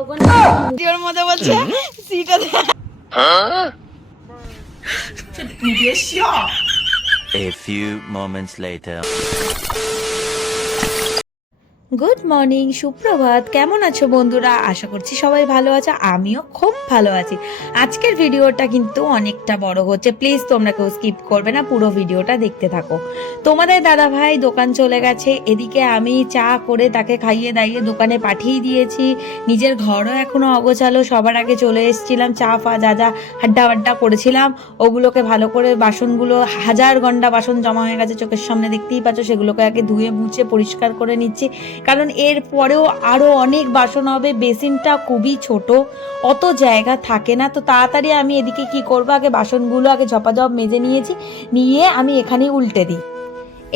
ওর মধ্যে বলছে সিটা A few moments later. Good morning, সুপ্রভাত। কেমন আছো বন্ধুরা? আশা করছি সবাই ভালো আছো, আমিও খুব ভালো আছি। আজকের ভিডিওটা কিন্তু অনেকটা বড় হচ্ছে, প্লিজ তোমরা কেউ স্কিপ করবে না, পুরো ভিডিওটা দেখতে থাকো। তোমাদের দাদা ভাই দোকান চলে গেছে, এদিকে আমি চা করে তাকে খাইয়ে দাইয়ে দোকানে পাঠিয়ে দিয়েছি। নিজের ঘরও এখনো অগোছালো, সবার আগে চলে এসেছিলাম। চা ফা যা যা হাড্ডা করেছিলাম ওগুলোকে ভালো করে, বাসনগুলো হাজার গন্ডা বাসন জমা হয়ে গেছে চোখের সামনে, দেখতেই পাচ্ছ। সেগুলোকে আগে ধুয়ে মুছে পরিষ্কার করে নিচ্ছি, কারণ এর পরেও আরও অনেক বাসন হবে। বেসিনটা খুবই ছোট, অত জায়গা থাকে না। তো তাড়াতাড়ি আমি এদিকে কি করবো, আগে বাসনগুলো আগে ঝপাঝপ মেজে নিয়েছি, নিয়ে আমি এখানেই উল্টে দিই।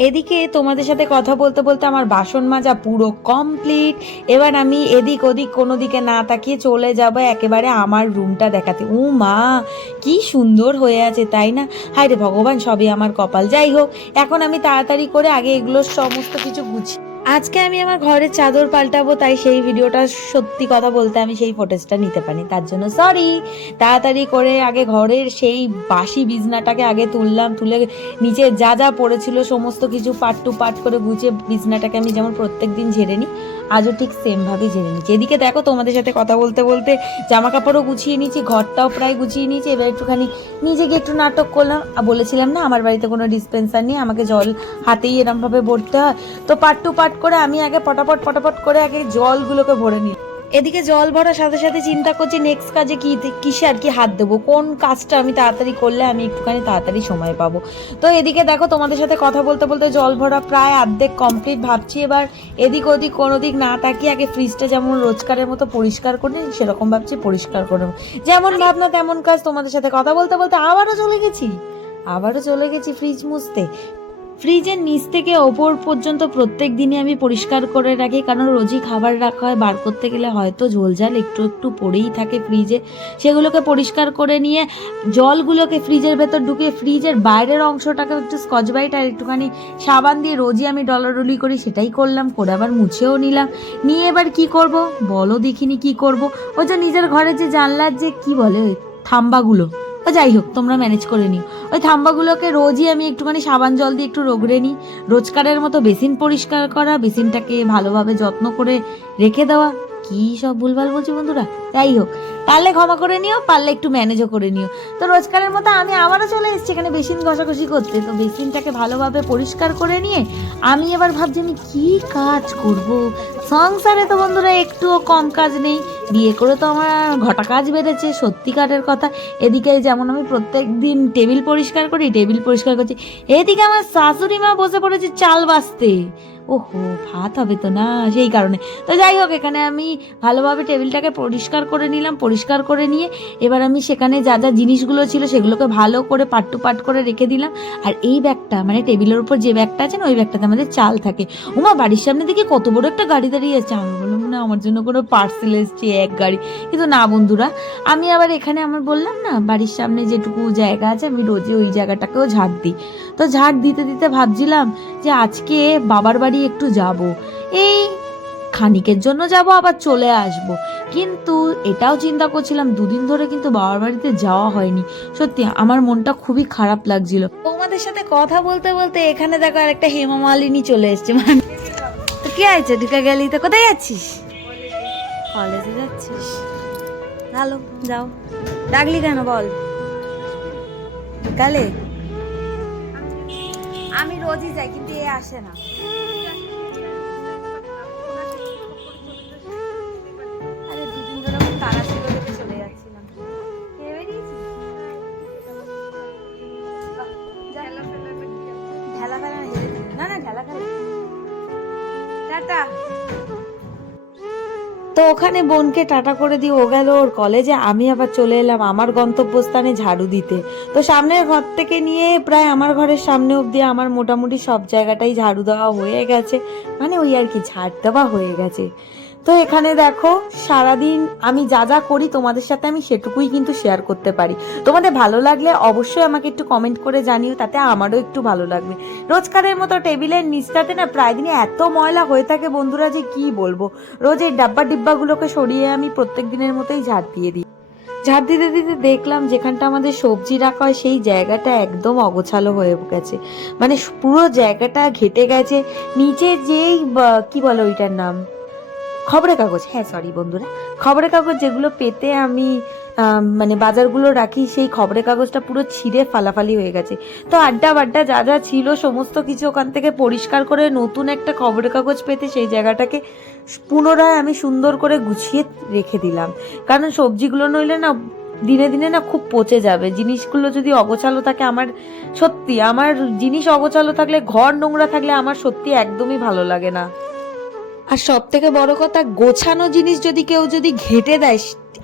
এদিকে তোমাদের সাথে কথা বলতে বলতে আমার বাসন মাজা পুরো কমপ্লিট। এবার আমি এদিক ওদিক কোনো দিকে না তাকিয়ে চলে যাব একেবারে আমার রুমটা দেখাতে। ও মা, কি সুন্দর হয়ে আছে, তাই না? হায় রে ভগবান, সবই আমার কপাল। যাই হোক, এখন আমি তাড়াতাড়ি করে আগে এগুলোর সমস্ত কিছু গুছিয়ে, আজকে আমি আমার ঘরের চাদর পাল্টাবো, তাই সেই ভিডিওটা, সত্যি কথা বলতে আমি সেই ফুটেজটা নিতে পারি, তার জন্য সরি। তাড়াতাড়ি করে আগে ঘরের সেই বাসি বিছনাটাকে আগে তুললাম, তুলে নিচে যা যা পড়েছিল সমস্ত কিছু পার্ট টু পার্ট করে গুছিয়ে বিছনাটাকে আমি যেমন প্রত্যেক দিন ঝেড়ে নিই, আজও ঠিক সেমভাবেই ঝেড়ে নিচ্ছি। এদিকে দেখো, তোমাদের সাথে কথা বলতে বলতে জামা কাপড়ও গুছিয়ে নিচ্ছি, ঘরটাও প্রায় গুছিয়ে নিয়েছি। এবার একটুখানি নিজেকে একটু নাটক করলাম। বলেছিলাম না আমার বাড়িতে কোনো ডিসপেন্সার নেই, আমাকে জল হাতেই এরমভাবে ভরতে হয়। তো পার্ট টু পার্ট করে আমি আগে পটাপট করে আগে জলগুলোকে ভরে নিই। এদিকে জল ভরার সাথে সাথে চিন্তা করছি নেক্সট কাজে কিসে আর কি হাত দেবো, কোন কাজটা আমি তাড়াতাড়ি করলে আমি একটুখানি তাড়াতাড়ি সময় পাবো। তো এদিকে দেখো, তোমাদের সাথে কথা বলতে বলতে জল ভরা প্রায় অর্ধেক কমপ্লিট। ভাবছি এবার এদিক ওদিক কোনো দিক না তাকিয়ে আগে ফ্রিজটা যেমন রোজকারের মতো পরিষ্কার করে সেরকম ভাবছি পরিষ্কার করে নেবো। যেমন ভাবনা তেমন কাজ। তোমাদের সাথে কথা বলতে বলতে আবারও চলে গেছি ফ্রিজ মুছতে। ফ্রিজের নিচ থেকে ওপর পর্যন্ত প্রত্যেক দিনই আমি পরিষ্কার করে রাখি, কারণ রোজই খাবার রাখা হয়, বার করতে গেলে হয়তো ঝোলঝাল একটু পড়েই থাকে ফ্রিজে। সেগুলোকে পরিষ্কার করে নিয়ে জলগুলোকে ফ্রিজের ভেতর ঢুকিয়ে ফ্রিজের বাইরের অংশটাকে একটু স্কচ ব্রাইট আর একটুখানি সাবান দিয়ে রোজই আমি ডলাডলি করি, সেটাই করলাম, করে আবার মুছেও নিলাম। নিয়ে এবার কি করব বলো দেখিনি, কি করব? ওই যে নিজের ঘরে যে জানলার যে কি বলে থাম্বাগুলো, যাই হোক তোমরা ম্যানেজ করে নিও, ওই থাম্বাগুলোকে রোজই আমি একটুখানি সাবান জল দিয়ে একটু রগড়ে নিই। রোজকারের মতো বেসিন পরিষ্কার করা, বেসিনটাকে ভালোভাবে যত্ন করে রেখে দেওয়া। কি সব ভুলভাল বলছি বন্ধুরা, যাই হোক, পারলে ক্ষমা করে নিও, পারলে একটু ম্যানেজও করে নিও। তো রোজকারের মতো আমি আবারও চলে এসেছি এখানে বেসিন ঘষাঘষি করতে। তো বেসিনটাকে ভালোভাবে পরিষ্কার করে নিয়ে আমি এবার ভাবছি আমি কি কাজ করব। সংসারে তো বন্ধুরা একটুও কম কাজ নেই, বিয়ে করে তো আমার ঘটা কাজ বেড়েছে, সত্যিকারের কথা। এদিকে যেমন আমি প্রত্যেক দিন টেবিল পরিষ্কার করছি, এদিকে আমার শাশুড়ি মা বসে পড়েছে চাল বাছতে। ওহো, ভাত হবে তো না, সেই কারণে। তো যাই হোক, এখানে আমি ভালোভাবে টেবিলটাকে পরিষ্কার করে নিলাম। পরিষ্কার করে নিয়ে এবার আমি সেখানে যা যা জিনিসগুলো ছিল সেগুলোকে ভালো করে পাট টু পাট করে রেখে দিলাম। আর এই ব্যাগটা, মানে টেবিলের উপর যে ব্যাগটা আছে না, ওই ব্যাগটাতে আমাদের চাল থাকে। ওমা, বাড়ির সামনে দেখি কত বড় একটা গাড়ি দাঁড়িয়ে আছে, আমি বললাম না আমার জন্য কোনো পার্সেল এসছে এক গাড়ি, কিন্তু না বন্ধুরা, আমি আবার এখানে আমার বললাম না বাড়ির সামনে যেটুকু জায়গা আছে আমি রোজে ওই জায়গাটাকেও ঝাড় দিই। তো ঝাড় দিতে দিতে ভাবছিলাম যে আজকে বাবার বাড়ি একটু যাব, এই খানিকের জন্য যাব, আবার চলে আসব। কিন্তু এটাও চিন্তা করছিলাম, দুদিন ধরে কিন্তু বাবার বাড়িতে যাওয়া হয়নি। সত্যি আমার মনটা খুবই খারাপ লাগছিল। তোমাদের সাথে কথা বলতে বলতে এখানে দেখো আর একটা হেমা মালিনী চলে এসছে। মানে তো কি আছে, ঢুকে গেলি তো? কোথায় যাচ্ছিস? কলেজে যাচ্ছিস? ভালো, যাও। ডাকলি কেন বল? বিকালে আমি রোজই যাই, কিন্তু এ আসে না। আরে দুদিন ধরে খুব তাড়া ছিল দেখে চলে যাচ্ছিলাম। ঢেলা ফেলা না, না ঢেলা ফেলা। টাটা। তো ওখানে বোনকে টাটা করে দিয়ে ও গেল ওর কলেজে, আমি আবার চলে এলাম আমার গন্তব্যস্থানে ঝাড়ু দিতে। তো সামনের ঘর থেকে নিয়ে প্রায় আমার ঘরের সামনে অবধি আমার মোটামুটি সব জায়গাটাই ঝাড়ু দেওয়া হয়ে গেছে, মানে ওই আর কি ঝাড় দেওয়া হয়ে গেছে। তো এখানে দেখো সারাদিন আমি যা যা করি তোমাদের সাথে আমি সেটুকুই কিন্তু শেয়ার করতে পারি। তোমাদের ভালো লাগলে অবশ্যই আমাকে একটু কমেন্ট করে জানিও, তাতে আমারও একটু ভালো লাগবে। রোজকারের মতো টেবিলের নিচটাতে না প্রায় দিনই এত ময়লা হয়ে থাকে বন্ধুরা যে কি বলবো। রোজ এই ডিব্বাগুলোকে সরিয়ে আমি প্রত্যেক দিনের মতোই ঝাড় দিয়ে দিই। ঝাড় দিতে দিতে দেখলাম যেখানটা আমাদের সবজি রাখা হয় সেই জায়গাটা একদম অগোছালো হয়ে গেছে, মানে পুরো জায়গাটা ঘেটে গেছে। নিচে যেই কি বলে ওইটার নাম, খবরের কাগজ, হ্যাঁ সরি বন্ধুরা, খবরের কাগজ যেগুলো পেতে আমি মানে বাজারগুলো রাখি, সেই খবরের কাগজটা পুরো ছিঁড়ে ফালাফালি হয়ে গেছে। তো আড্ডা বাড্ডা যা যা ছিল সমস্ত কিছু ওখান থেকে পরিষ্কার করে নতুন একটা খবরের কাগজ পেতে সেই জায়গাটাকে পুনরায় আমি সুন্দর করে গুছিয়ে রেখে দিলাম। কারণ সবজিগুলো নইলে না দিনে দিনে না খুব পচে যাবে। জিনিসগুলো যদি অগোছালো থাকে, আমার জিনিস অগোছালো থাকলে, ঘর নোংরা থাকলে আমার সত্যি একদমই ভালো লাগে না। আর সব থেকে বড় কথা, গোছানো জিনিস যদি কেউ ঘেটে দেয়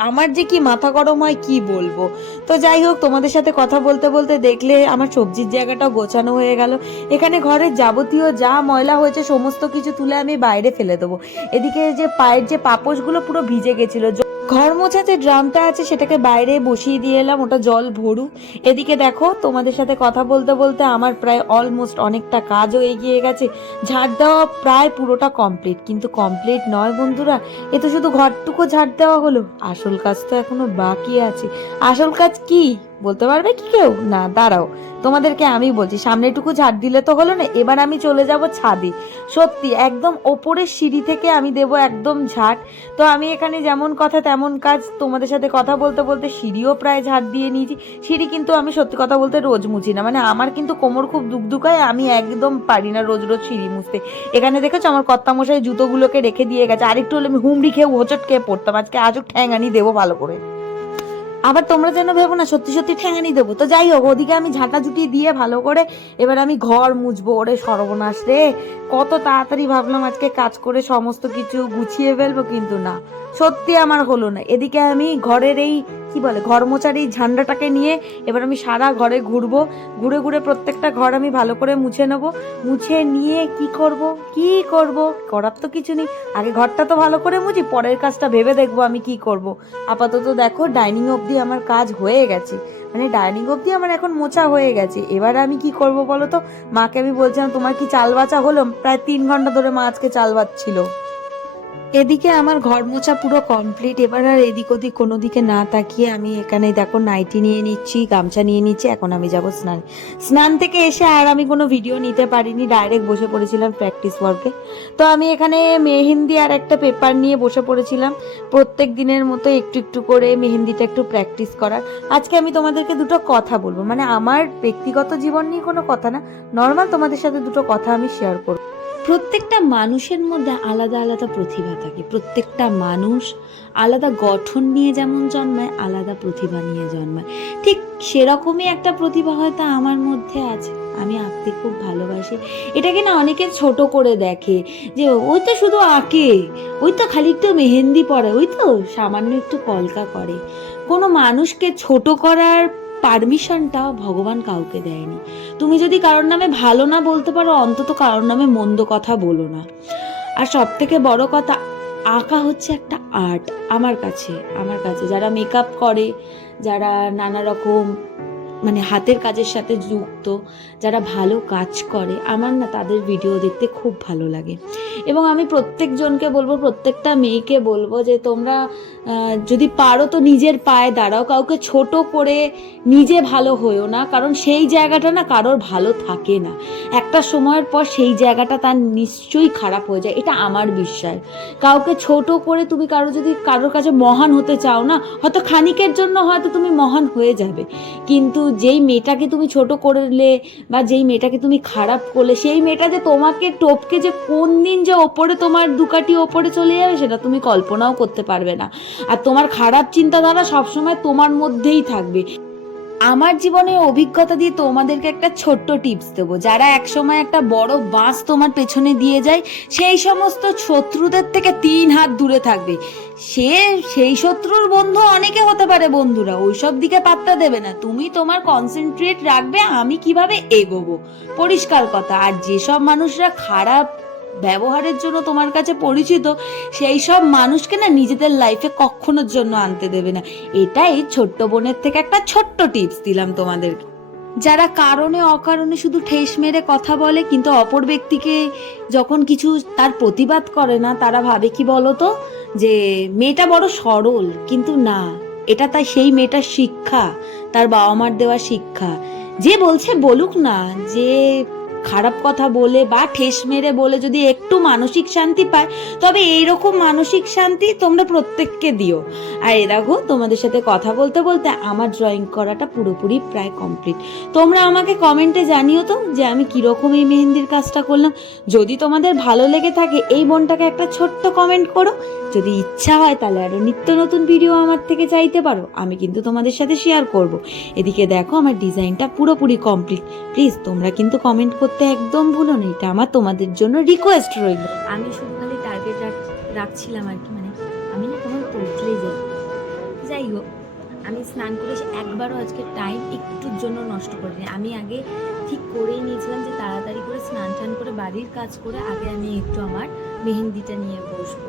আমার যে কি মাথা গরম হয় কি বলবো। তো যাই হোক, তোমাদের সাথে কথা বলতে বলতে দেখলে আমার সবজির জায়গাটাও গোছানো হয়ে গেল। এখানে ঘরের যাবতীয় যা ময়লা হয়েছে সমস্ত কিছু তুলে আমি বাইরে ফেলে দেবো। এদিকে যে পায়ের যে পাপোশগুলো পুরো ভিজে গেছিল, ঘর মোছা যে ড্রামটা আছে সেটাকে বাইরে বসিয়ে দিয়ে এলাম, ওটা জল ভরুক। এদিকে দেখো তোমাদের সাথে কথা বলতে বলতে আমার প্রায় অলমোস্ট অনেকটা কাজও এগিয়ে গেছে। ঝাড় দেওয়া প্রায় পুরোটা কমপ্লিট, কিন্তু কমপ্লিট নয় বন্ধুরা, এ তো শুধু ঘরটুকু ঝাড় দেওয়া হলো, আসল কাজ তো এখনো বাকি আছে। আসল কাজ কি বলতে পারবে কি কেউ? না দাঁড়াও, তোমাদেরকে আমি বলছি। সামনেটুকু ঝাড় দিলে তো হলো না, এবার আমি চলে যাব ছাদে। সত্যি একদম ওপরের সিঁড়ি থেকে আমি দেব একদম ঝাড়। তো আমি এখানে যেমন কথা তেমন কাজ, তোমাদের সাথে কথা বলতে বলতে সিঁড়িও প্রায় ঝাড় দিয়ে নিয়েছি। সিঁড়ি কিন্তু আমি সত্যি কথা বলতে রোজ মুছি না, মানে আমার কিন্তু কোমর খুব দুকদুকায়, আমি একদম পারি না রোজ রোজ সিঁড়ি মুছতে। এখানে দেখেছো আমার কর্তামশাই জুতোগুলোকে রেখে দিয়ে গেছে, আরেকটু হলে আমি হুমড়ি খেয়ে হোঁচট খেয়ে পড়তাম। আজকে আজও ঠ্যাঙানি দেবো ভালো করে, আবার তোমরা যেন ভেবো না সত্যি সত্যি ঠ্যাঙানি দেবো। তো যাই হোক, ওদিকে আমি ঝাঁটা ঝুটি দিয়ে ভালো করে এবার আমি ঘর মুছবো। ওরে সর্বনাশ রে, কত তাড়াতাড়ি ভাবলাম আজকে কাজ করে সমস্ত কিছু গুছিয়ে ফেলবো, কিন্তু না, সত্যি আমার হলো না। এদিকে আমি ঘরের এই কি বলে ঘর মোছার এই ঝান্ডাটাকে নিয়ে এবার আমি সারা ঘরে ঘুরবো, ঘুরে ঘুরে প্রত্যেকটা ঘর আমি ভালো করে মুছে নেবো। মুছে নিয়ে কি করব করার তো কিছু নেই, আগে ঘরটা তো ভালো করে মুছি, পরের কাজটা ভেবে দেখবো আমি কি করব। আপাতত দেখো ডাইনিং অবধি আমার কাজ হয়ে গেছে, মানে ডাইনিং অবধি আমার এখন মোছা হয়ে গেছে। এবার আমি কি করব বলো তো? মাকে আমি বলছিলাম তোমার কি চাল বাছা হলো? প্রায় 3 ঘন্টা ধরে মা আজকে চাল বাচ্ছিল। এদিকে আমার ঘর মোছা পুরো কমপ্লিট। এবার আর এদিক ওদিক কোনো দিকে না তাকিয়ে আমি এখানে দেখো নাইটি নিয়ে নিচ্ছি, গামছা নিয়ে নিচ্ছি। এখন আমি যাব স্নান থেকে এসে আর আমি কোনো ভিডিও নিতে পারিনি, ডাইরেক্ট বসে পড়েছিলাম প্র্যাকটিস ওয়ার্কে। তো আমি এখানে মেহেন্দি আর একটা পেপার নিয়ে বসে পড়েছিলাম, প্রত্যেক দিনের মতো একটু একটু করে মেহেন্দিটা একটু প্র্যাকটিস করার। আজকে আমি তোমাদেরকে দুটো কথা বলবো, মানে আমার ব্যক্তিগত জীবন নিয়ে কোনো কথা না, নর্মাল তোমাদের সাথে দুটো কথা আমি শেয়ার করবো। প্রত্যেকটা মানুষের মধ্যে আলাদা আলাদা প্রতিভা থাকে, প্রত্যেকটা মানুষ আলাদা গঠন নিয়ে যেমন জন্মায় আলাদা প্রতিভা নিয়ে জন্মায়, ঠিক সেরকমই একটা প্রতিভা হয়তো আমার মধ্যে আছে। আমি আঁকতে খুব ভালোবাসি। এটাকে না অনেকে ছোট করে দেখে যে ওই তো শুধু আঁকে, ওই তো খালি একটু মেহেন্দি পরে, ওই তো সামান্য একটু কলকা করে। কোনো মানুষকে ছোট করার পারমিশনটা ভগবান কাউকে দেয়নি। তুমি যদি কারোর নামে ভালো না বলতে পারো, অন্তত কারোর নামে মন্দ কথা বলো না। আর সব থেকে বড় কথা, আঁকা হচ্ছে একটা আর্ট আমার কাছে। যারা মেকআপ করে, যারা নানা রকম মানে হাতের কাজের সাথে যুক্ত, যারা ভালো কাজ করে, আমার না তাদের ভিডিও দেখতে খুব ভালো লাগে। এবং আমি প্রত্যেকজনকে বলবো, প্রত্যেকটা মেয়েকে বলবো যে তোমরা যদি পারো তো নিজের পায়ে দাঁড়াও, কাউকে ছোট করে নিজে ভালো হয়েও না, কারণ সেই জায়গাটা না কারোর ভালো থাকে না। একটা সময়ের পর সেই জায়গাটা তার নিশ্চয়ই খারাপ হয়ে যায়, এটা আমার বিশ্বাস। কাউকে ছোট করে তুমি যদি কারোর কাছে মহান হতে চাও না, হয়তো খানিকের জন্য হয়তো তুমি মহান হয়ে যাবে, কিন্তু যেই মেয়েটাকে তুমি ছোট করলে বা যেই মেয়েটাকে তুমি খারাপ করলে, সেই মেয়েটা যে তোমাকে টপকে যে কোন দিন যে ওপরে তোমার দুকাটি ওপরে চলে যাবে সেটা তুমি কল্পনাও করতে পারবে না। আর তোমার খারাপ চিন্তাধারা সবসময় তোমার মধ্যেই থাকবে। আমার জীবনের অভিজ্ঞতা দিয়ে তোমাদেরকে একটা ছোট্ট টিপস দেবো, যারা একসময় একটা বড় বাঁশ তোমার পেছনে দিয়ে যায়, সেই সমস্ত শত্রুদের থেকে 3 হাত দূরে থাকবে। সেই শত্রুর বন্ধু অনেকে হতে পারে বন্ধুরা, ওইসব দিকে পাত্তা দেবে না, তুমি তোমার কনসেন্ট্রেট রাখবে আমি কিভাবে এগোবো, পরিষ্কার কথা। আর যেসব মানুষরা খারাপ ব্যবহারের জন্য তোমার কাছে পরিচিত, সেই সব মানুষকে না নিজেদের লাইফে কখনোর জন্য আনতে দেবে না। এটাই ছোট্ট বোনের থেকে একটা ছোট্ট টিপস দিলাম তোমাদেরকে। যারা কারণে অকারণে শুধু ঠেস মেরে কথা বলে কিন্তু অপর ব্যক্তিকে যখন কিছু তার প্রতিবাদ করে না, তারা ভাবে কি বলতো, যে মেয়েটা বড় সরল, কিন্তু না, এটা তাই সেই মেয়েটার শিক্ষা, তার বাবা মার দেওয়া শিক্ষা। যে বলছে বলুক না, যে খারাপ কথা বলে বা ঠেস মেরে বলে যদি একটু মানসিক শান্তি পায়, তবে এইরকম মানসিক শান্তি তোমরা প্রত্যেককে দিও। আর এ দেখো, তোমাদের সাথে কথা বলতে বলতে আমার ড্রয়িং করাটা পুরোপুরি প্রায় কমপ্লিট। তোমরা আমাকে কমেন্টে জানিও তো যে আমি কীরকম এই মেহেন্দির কাজটা করলাম। যদি তোমাদের ভালো লেগে থাকে এই বোনটাকে একটা ছোট্ট কমেন্ট করো। যদি ইচ্ছা হয় তাহলে আরও নিত্য নতুন ভিডিও আমার থেকে চাইতে পারো, আমি কিন্তু তোমাদের সাথে শেয়ার করব। এদিকে দেখো আমার ডিজাইনটা পুরোপুরি কমপ্লিট। প্লিজ তোমরা কিন্তু কমেন্ট করতে একদম ভুলো না, এটা আমার তোমাদের জন্য রিকোয়েস্ট রইল। আমি শুধু খালি টার্গেট রাখছিলাম আর কি, মানে আমি না তোমার তোতলে যাই। যাই হোক, আমি স্নান করে একবারও আজকে টাইম একটুর জন্য নষ্ট করিনি। আমি আগে ঠিক করেই নিয়েছিলাম যে তাড়াতাড়ি করে স্নান টান করে বাড়ির কাজ করে আগে আমি একটু আমার মেহেন্দিটা নিয়ে বসবো।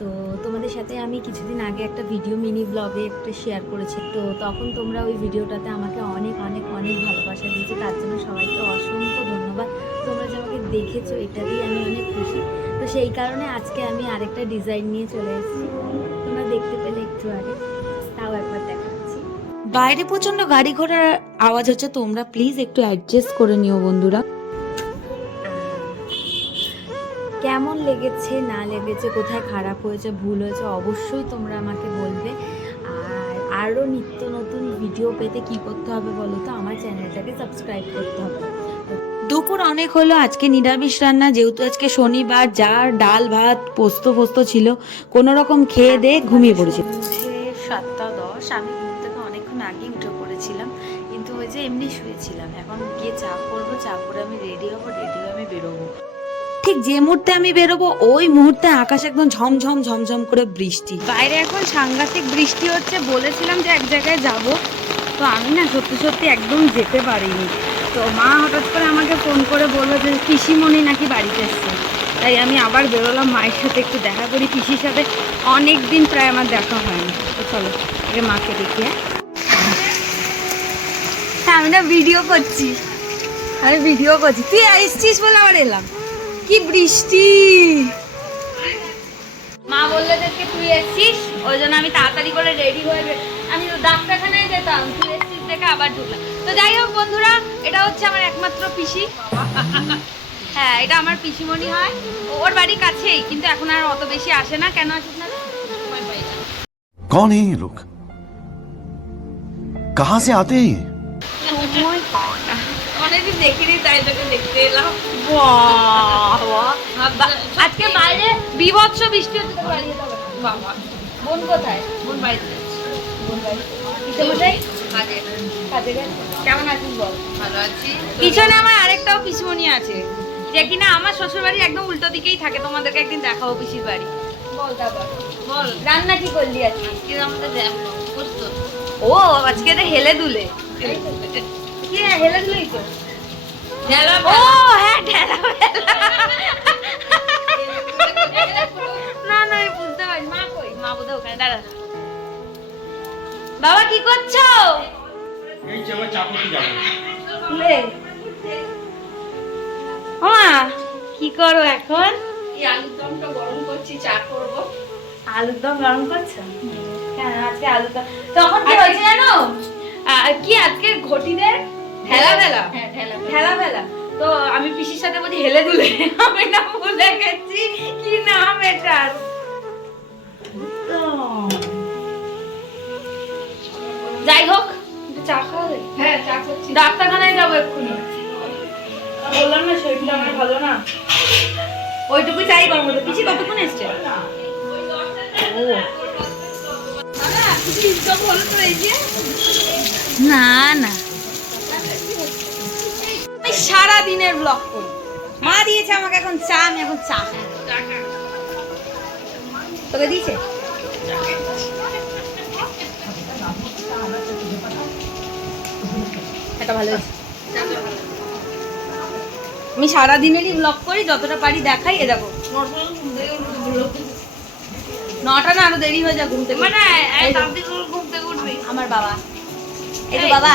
তো তোমাদের সাথে আমি কিছুদিন আগে একটা ভিডিও মিনি ব্লগে একটা শেয়ার করেছি, তো তখন তোমরা ওই ভিডিওটাতে আমাকে অনেক অনেক অনেক ভালোবাসা দিয়েছো, তার জন্য সবাইকে অসংখ্য ধন্যবাদ। তোমরা যে আমাকে দেখেছো এটাতেই আমি অনেক খুশি। তো সেই কারণে আজকে আমি আরেকটা ডিজাইন নিয়ে চলে এসেছি, তোমরা দেখতে পেলে একটু আগে, তাও একবার দেখাচ্ছি। বাইরে প্রচন্ড গাড়ি ঘোড়ার আওয়াজ হচ্ছে, তোমরা প্লিজ একটু অ্যাডজাস্ট করে নিও বন্ধুরা। কেমন লেগেছে না লেগেছে, কোথায় খারাপ হয়েছে ভুল হয়েছে অবশ্যই তোমরা আমাকে বলবে। আর আরও নিত্য নতুন ভিডিও পেতে কি করতে হবে বলো তো, আমার চ্যানেলটাকে সাবস্ক্রাইব করতে হবে। দুপুর অনেক হলো, আজকে নিরামিষ রান্না, যেহেতু আজকে শনিবার, যার ডাল ভাত পোস্ত ফোস্ত ছিল, কোনো রকম খেয়ে দিয়ে ঘুমিয়ে পড়েছি। 7:10, আমি ঘুম থেকে অনেকক্ষণ আগেই উঠে পড়েছিলাম, কিন্তু ওই যে এমনি শুয়েছিলাম। এখন গিয়ে চা করবো, চা করে আমি রেডি হবো, রেডি হয়ে আমি বেরোবো। ঠিক যে মুহূর্তে আমি বেরোবো ওই মুহূর্তে আকাশ একদম ঝমঝম ঝমঝম করে বৃষ্টি, বাইরে এখন সাংঘাতিক বৃষ্টি হচ্ছে। বলেছিলাম যে এক জায়গায় যাব, তো আমি না সত্যি সত্যি একদম যেতে পারিনি। তো মা হঠাৎ করে আমাকে ফোন করে বললো যে পিসিমণি নাকি বাড়িতে এসছে, তাই আমি আবার বেরোলাম মায়ের সাথে একটু দেখা করি। পিসির সাথে অনেক দিন প্রায় আমার দেখা হয়নি। তো চলো আগে মাকে দেখি। হ্যাঁ, আমি না ভিডিও করছি, তুই আসছিস বলে আবার এলাম। কি বৃষ্টি! মা বললে দেখে তুই এসছিস, ওই জন্য আমি তাড়াতাড়ি করে রেডি হয়ে আমি ডাক্তারখানায় যেতাম, তুই এসছিস দেখে আবার ঢুকলাম। তো যাই হোক বন্ধুরা, এটা হচ্ছে আমার একমাত্র পিসি। হ্যাঁ, এটা আমার পিসিমণি হয়, ওর বাড়ির কাছেই, কিন্তু এখন আর অত বেশি আসে না। কেন আসিস না? कौन है ये लोग? कहाँ से आते हैं? অনেকদিন দেখিনি তাই তোকে দেখতে এলাম। আজকে বাইরে বিভৎস বৃষ্টি হচ্ছে, তো বাড়ি যেতে হবে। বাবা, বোন কোথায়? বোন বাড়িতে যাচ্ছি। বোন বাড়ি কোথায়? কাজে। কাজে গেছে। কেমন আছিস বল? ভালো আছি। পিছনে আমার আরেকটাও পিসিমণি আছে, যে কিনা আমার শ্বশুর বাড়ি একদম উল্টো দিকেই থাকে। তোমাদেরকে একদিন দেখাবো পিসির বাড়ি। বল তারপর বল, রান্না কি করলি আজকে? আজকে আমাদের বুঝত ও আজকে তো হেলে দুলে, কি হেলে দুলেই তো। ঢেলা ও হ্যাঁ, ঢেলা বেলা। না না, আমি বুঝতে পারি। মা কই? মা বোধহয় ওখানে দাঁড়া। বাবা কি করছো? এই চলো চা করতে যাবো। লে মা কি করো এখন? এই আলুর দমটা গরম করছি, চা করবো। আলুর দম গরম করছো? কেন আজকে আলুর দম? তখন কি হয়েছে জানো, কি আজকে ঘটিদের ঢেলা বেলা। হ্যাঁ, ঢেলা ঢেলা বেলা। তো আমি পিসির সাথে বলি হেলে দুলে, আমি না ভুলে গেছি কি নাম এটার। যাই হোক, চা খাওয়াবে? হ্যাঁ, চা করছি। ডাক্তারখানায় যাবো এক্ষুনি। বললাম না শরীরটা আমার ভালো না, ওইটুকু চাই গরম করতে। পিসি কতক্ষণ এসছে? না না, আমি সারা দিনের ব্লগ করি। মা দিয়েছে আমাকে এখন চা, আমি এখন চা খাই। তোকে দিয়েছে? এটা ভালো হয়েছে। আমি সারাদিনেরই ব্লগ করি, যতটা পারি দেখাই। এ দেখো 9টা না, আরো দেরি হয়ে যায় ঘুম থেকে। মানে ঘুম থেকে উঠবি আমার বাবা, এই তো বাবা।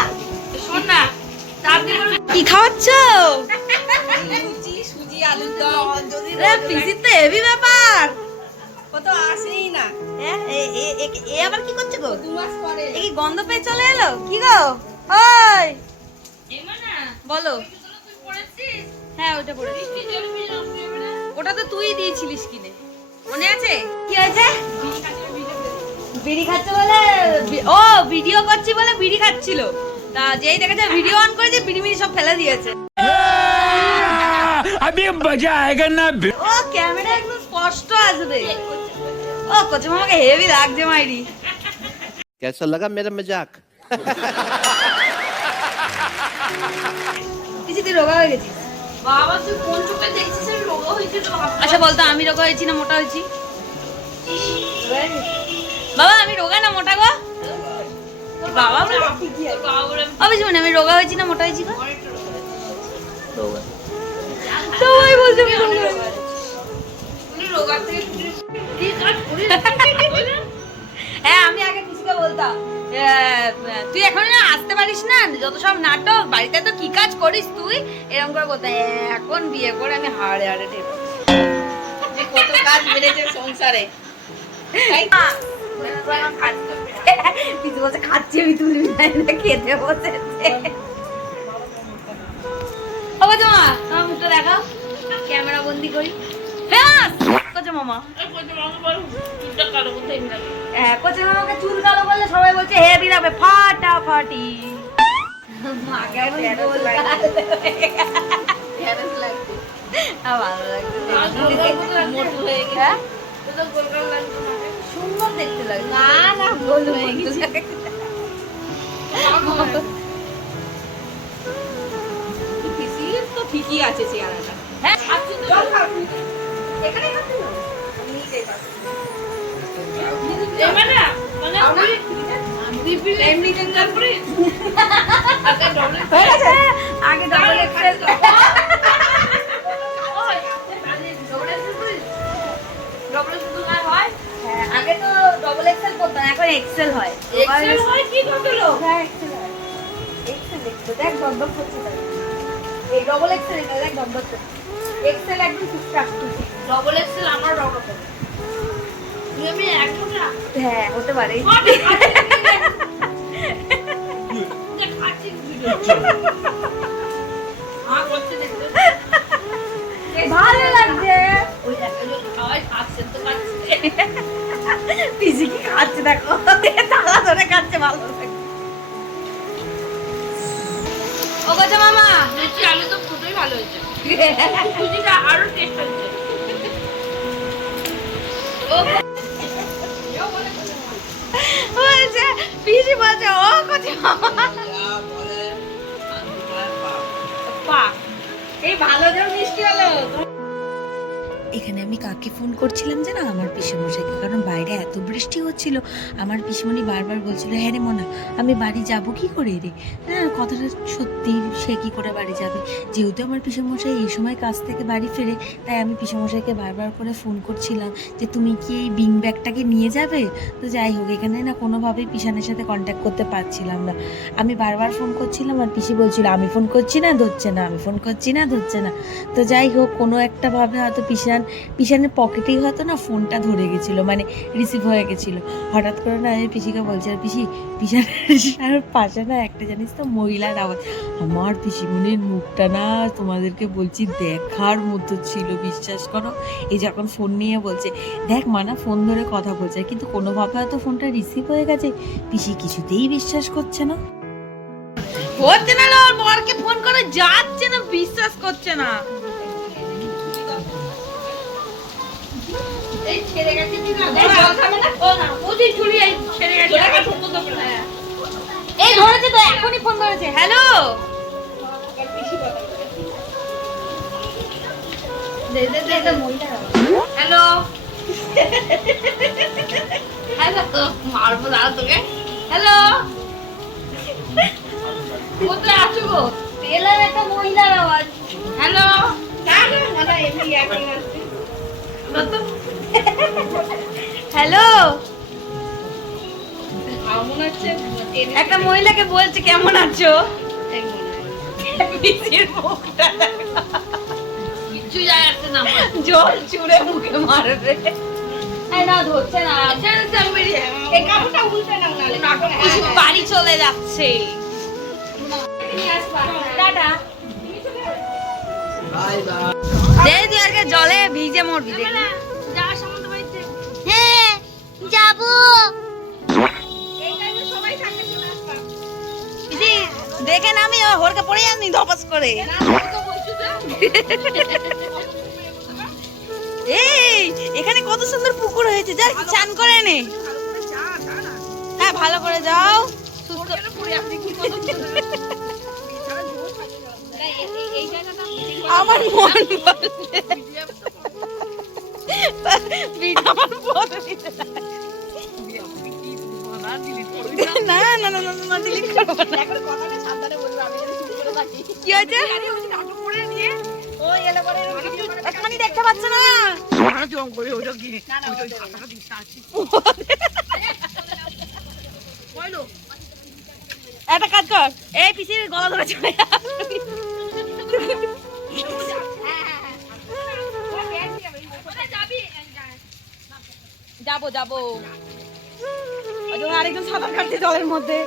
শোন না, তাড়াতাড়ি করে কি খাওয়াচ্ছ? সুজি আলুর দম যদি পিসির তো হেভি ব্যাপার। কত আসেই না। এ আবার কি করছে গো? 2 মাস পরে এ কি গন্ধ পেয়ে চলে এলো? কি গো ওই এমানা বলো। তুই পড়েছিস? হ্যাঁ ওটা পড়েছি। কি জলবি না ওটা তো তুই দিয়েছিলিস কিনে, মনে আছে? কি হয়েছে? বিড়ি খাচ্ছে বলে ও ভিডিও করছি বলে বিড়ি খাচ্ছিল। তা যেই দেখেছে ভিডিও অন করেছে, বিড়ি মিড়ি সব ফেলে দিয়েছে। अभी मजा आएगा ना। ও ক্যামেরা একদম স্পষ্ট আসবে। ও কোচে মামাকে হেভি লাগছে মাইরি। कैसा लगा मेरा मजाक? কিছু তুই রোগা হয়ে গেছিস? বাবা তুই কোন চোখে দেখছিস আমি রোগা হয়েছি তো ভাবতে আচ্ছা বলতো, আমি রোগা হয়েছি না মোটা হয়েছি? বাবা আমি রোগা না মোটা গো? বাবা বলে বাবা বলে অবশ্যই মানে আমি রোগা হয়েছি না মোটা হয়েছি গো? অনেকটা রোগা। সবাই বলছে আমি রোগা হয়েছি। উনি রোগা থেকে ঠিক আছে হ্যাঁ আমি আগে পিসিকে বলতাম তুই এখন না আসতে পারিস না, যত সব নাটক, বাড়িতে তো কি কাজ করিস তুই, এরকম করে বলতাম। এখন বিয়ে করে আমি হাড়ে হাড়ে টের পাচ্ছি কত কাজ বেড়েছে সংসারে। পিসি বলছে খাচ্ছি আমি, তুলবি না, খেতে বসেছে। ও কোচে মামা তোমার মুখটা দেখাও, ক্যামেরা বন্দি করি। হ্যাঁ কোচে মামা, হ্যাঁ কোচে মামাকে চুল কালো করলে সবাই বলছে হেভি লাগবে, ফাটাফাটি। মাকে এখন বলতে ভালো লাগছে, মোটু হয়ে গেছে। হ্যাঁ তো তো গোলগাল লাগছে না। সুন্দর দেখতে লাগে। না না গোল হয়ে গেছে। পিসি তো ঠিকই আছে চেহারাটা। হ্যাঁ খাচ্ছি তো এখানে খাচ্ছি না, আমি নিজেই খাচ্ছি। এমানা মানে দিবি এমনি চেঞ্জার করে আগে ডবল হয়ে গেছে? আগে ডাবল এক্সেল, ডবল শুধু না হয় হ্যাঁ আগে তো ডবল এক্সেল করতাম, এখন এক্সেল হয়। এক্সেল হয় কি করলো? হ্যাঁ এক্সেল হয়। এক্সেল দেখতে দেখ দমদম করছে তাই। এই ডবল এক্সেল এটা দেখ দমদম করছে। এক্সেল একদম টুকটাক টুকটাক। ডবল এক্সেল আমার ডবল করে তুই আমি এক মোটা হ্যাঁ হতে পারে। খাচ্ছি হ্যাঁ করতে দেখতে ভালো লাগছে। ওই একটা জন খাওয়াই খাচ্ছে তো খাচ্ছে পিসি কি খাচ্ছে দেখো, তালা ধরে খাচ্ছে, ভালো লাগছে। ও কোচে মামা লুচি আলু তো দুটোই ভালো হয়েছে। সুজিটা আরো টেস্ট হয়েছে। বলছে পিসি বলছে ও কোচে মামা পা এই ভালো যেন মিষ্টি হলো। এখানে আমি কাকে ফোন করছিলাম যে না, আমার পিসেমশাইকে, কারণ বাইরে এত বৃষ্টি হচ্ছিল। আমার পিসিমণি বারবার বলছিল হ্যাঁ রে মনা আমি বাড়ি যাব কি করে রে। হ্যাঁ কথাটা সত্যি, সে কি করে বাড়ি যাবে, যেহেতু আমার পিসেমশাই এই সময় কাজ থেকে বাড়ি ফেরে, তাই আমি পিসেমশাইকে বারবার করে ফোন করছিলাম যে তুমি কি এই বিং ব্যাগটাকে নিয়ে যাবে। তো যাই হোক এখানে না কোনোভাবেই পিসানের সাথে কন্ট্যাক্ট করতে পারছিলাম না। আমি বারবার ফোন করছিলাম আর পিসি বলছিল আমি ফোন করছি না ধরছে না, আমি ফোন করছি না ধরছে না। তো যাই হোক কোনো একটা ভাবে হয়তো পিসানের পকেটেই হয়তো না ফোনটা ধরে গেছিলো, মানে রিসিভ হয়ে গেছিলো। হঠাৎ করে না আমি পিসিকে বলছি আর পিসানের পাশে না একটা জানিস তো মহিলার আওয়াজ। আমার পিসিমণির মুখটা না তোমাদেরকে বলছি দেখার মতো ছিল, বিশ্বাস করো। এই যখন ফোন নিয়ে বলছে দেখ মানা ফোন ধরে কথা বলছে, কিন্তু কোনোভাবে হয়তো ফোনটা রিসিভ হয়ে গেছে। পিসি কিছুতেই বিশ্বাস করছে না, হচ্ছে না, ওর বরকে ফোন করে যাচ্ছে না, বিশ্বাস করছে না। এই ছেড়ে গেছে কি না জল খাবে না ও না ওদি ঝুড়ি এই ছেড়ে গেছে টাকা ছোট তো হ্যাঁ এই ধরেছে তো, এখনই ফোন করেছে। হ্যালো দে দে দে দে হ্যালো হ্যালো তো মারবো দাঁড়া তোকে হ্যালো কোথায় আছো গো পেলাম একটা মহিলার আওয়াজ। হ্যালো না এমনি একই আছে হ্যালো, আমার মনে হচ্ছে একটা মহিলাকে বলছে কেমন আছো, পিসির মুখটা কিচ্ছু যায় আসছে না আমার জল চুড়ে মুখে মারবে। এই না ধরছে না, এই কাপড়টা উল্টে নাও নালে পিসি বাড়ি চলে যাচ্ছে। টাটা। দে তুই আজকে জলে ভিজে মরবি দেখবি। যাওয়ার সময় তো বাড়িতে হ্যাঁ যাবো। এই টাইমে সবাই থাকে চলে আসবা পিসি দেখে না আমি হরকে পড়ে যাসনি ধপাস করে। না তুমি তো বলছো যে এই এখানে কত সুন্দর পুকুর হয়েছে, যা চান করে নে। হ্যাঁ ভালো করে যাও, সুস্থ। এই জায়গাটা আমার মন বলছে আমার বদলে না না না না না ডিলিট করব না। এখন কথাটা সাবধানে বলবো আমি যদি চুপ করে থাকি কি হয়েছে? আরে ওই কাপড় পরে নিয়ে ওই এলে পরে এখানে দেখতে পাচ্ছ না? না না ওই ছাতাটা দিতে আছে কইলো একটা কাজ কর, এই পিসির গলা ধরে চলে যা। যাবো যাবো, ওই যে আরেকজন সাঁতার কাটছে জলের মধ্যে।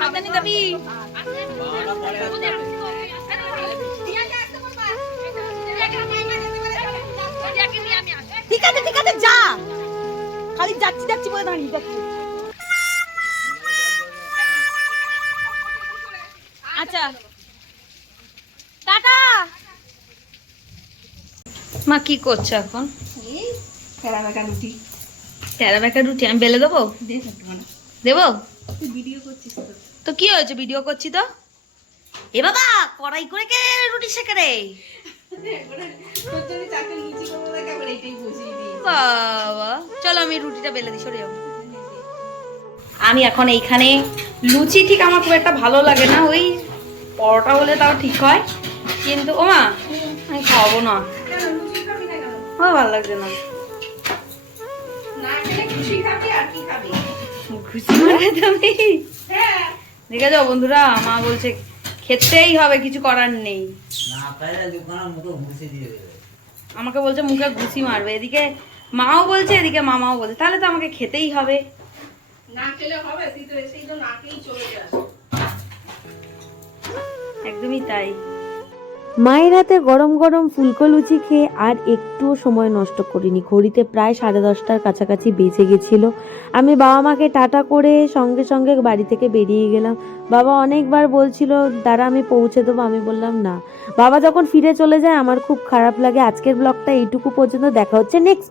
সাবধানে যাবি। ঠিক আছে ঠিক আছে যা, খালি যাচ্ছি যাচ্ছি বলে দাঁড়িয়ে যাচ্ছি। আচ্ছা টাটা। মা কি করছো এখন? তেরা বেঁকা রুটি আমি বেলে দেবো, দেবো? তো কি হয়েছে, ভিডিও করছি তো। এ বাবা কড়াই করে কে রুটি শেখে রে বাবা। চলো আমি রুটিটা বেলে দিই, সরে যাও। আমি এখন এইখানে লুচি ঠিক আমার খুব একটা ভালো লাগে না, ওই পরোটা হলে তাও ঠিক হয়, কিন্তু ওমা আমি খাওয়াবো না, আমার ভালো লাগছে না। খুশি মানে তুমি দেখে যাও বন্ধুরা, মা বলছে খেতেই হবে, কিছু করার নেই। আমাকে বলছে মুখে ঘুষি মারবে, এদিকে মাও বলছে এদিকে মামাও বলছে, তাহলে তো আমাকে খেতেই হবে। না খেলে হবে, তুই তো এসেই তো না খেয়েই চলে যাস। একদমই তাই। মায়ের হাতে গরম গরম ফুলকো লুচি খেয়ে আর একটুও সময় নষ্ট করিনি। ঘড়িতে প্রায় 10:30টার কাছাকাছি বেজে গেছিল। আমি বাবা মাকে টাটা করে সঙ্গে সঙ্গে বাড়ি থেকে বেরিয়ে গেলাম। বাবা অনেকবার বলছিল দাঁড়া আমি পৌঁছে দেবো, আমি বললাম না। বাবা যখন ফিরে চলে যায় আমার খুব খারাপ লাগে। আজকের ব্লগটা এইটুকু পর্যন্ত, দেখা হচ্ছে নেক্সট